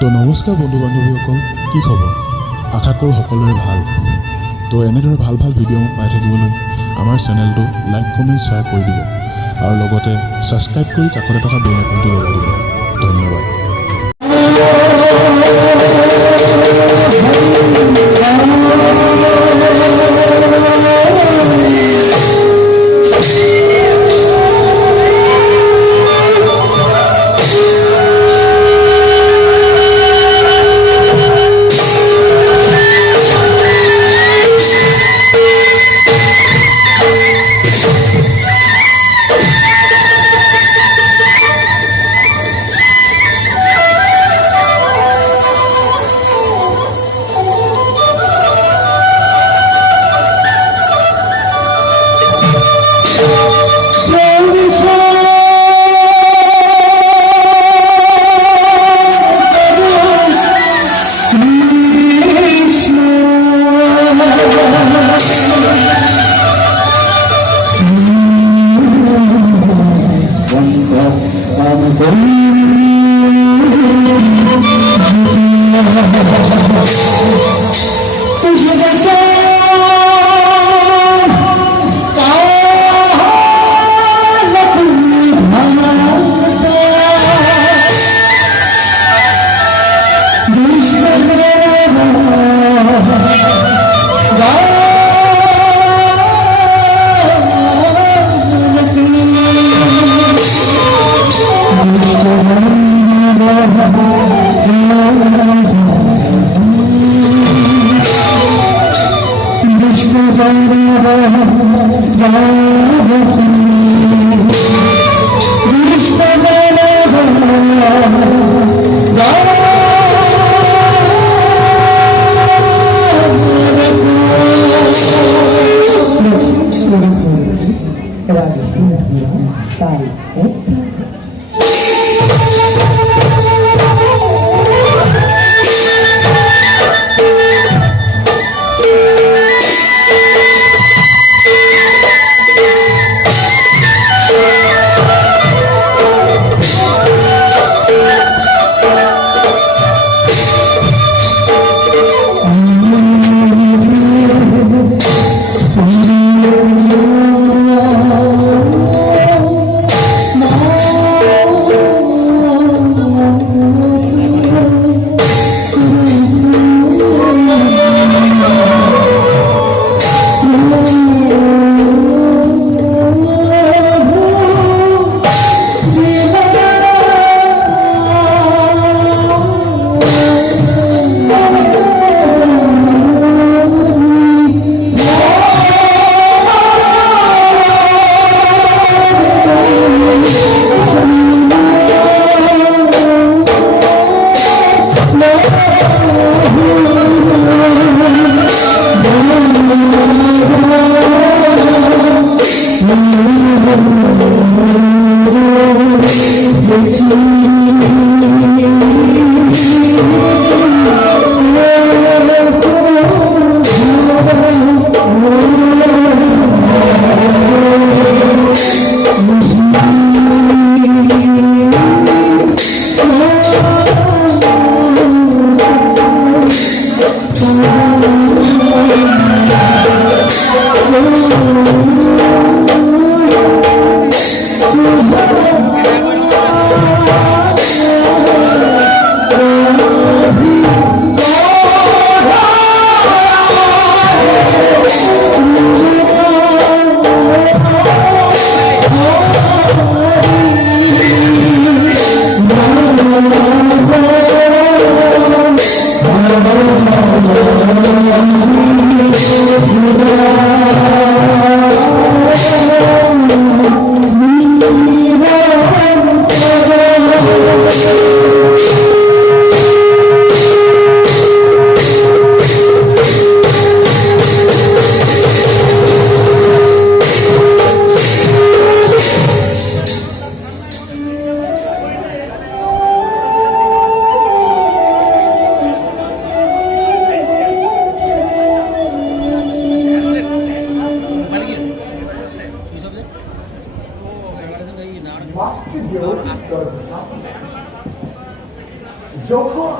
তো নমস্কাৰ বন্ধু বান্ধৱীসকল, কি খবৰ? আশা কৰোঁ সকলোৰে ভাল। তো এনেদৰে ভাল ভাল ভিডিঅ' পাই থাকিবলৈ আমাৰ চেনেলটো লাইক কমেণ্ট শ্বেয়াৰ কৰি দিব আৰু লগতে ছাবস্ক্ৰাইব কৰি কাষতে থকা বেল আইকনটো দবাই দিব। ধন্যবাদ।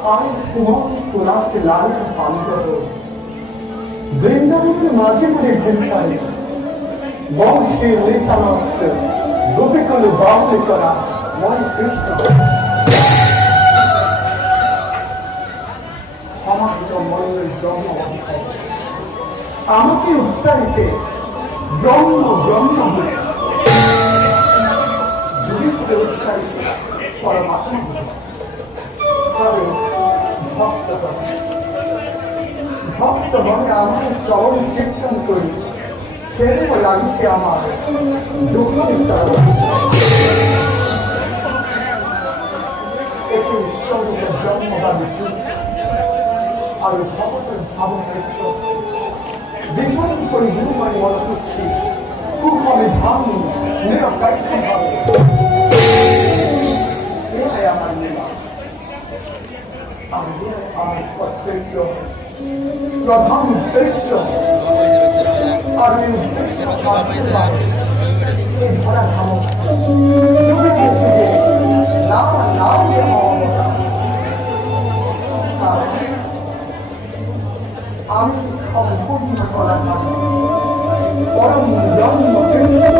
আর তোমার তোলাকে লাল পালিত বৃন্দাবনের মাঝে মাঝে ঘুমপাড়ে বংশে নিশানাত্ম গোপীকুল বাউল করা ময় কৃষ্ণ সমাহিত মনের ব্রহ্ম আমাকে উৎসাহিতে ব্রহ্ম ব্রহ্ম বলে যুগে উৎসাহিতে পরমাত্মা ভক্ত মনে আমার শ্রবণ কীর্তন করি কেন লাগছে আমার দুঃখ শ্রবণ একটি ঈশ্বরের ব্রহ্মবাদী আর ভগতের ভাবনেত্র ভীষণ করি গুরুমানি অনুপস্থিতি কুফলে ধাম নিরপেক্ষ ভাবে এটাই আমার লীলা আমার কর্তব্য প্রধান উদ্দেশ্য আর এই উদ্দেশ্য এই ধরা ধাম যুগে যুগে নাম নাম মমতা আমি সম্পূর্ণ করা পরম ব্রহ্ম কৃষ্ণ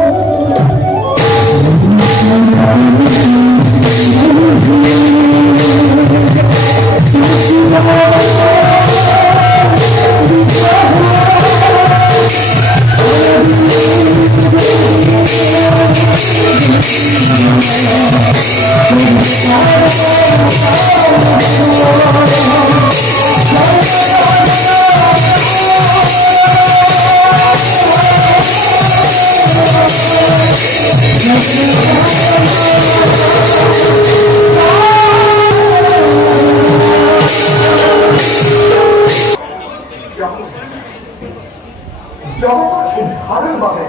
জগৎ উদ্ধারের ভাবে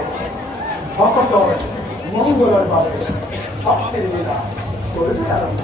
ভক্ত মঙ্গলের ভাবে সবচেয়ে লীলা করে আরম্ভ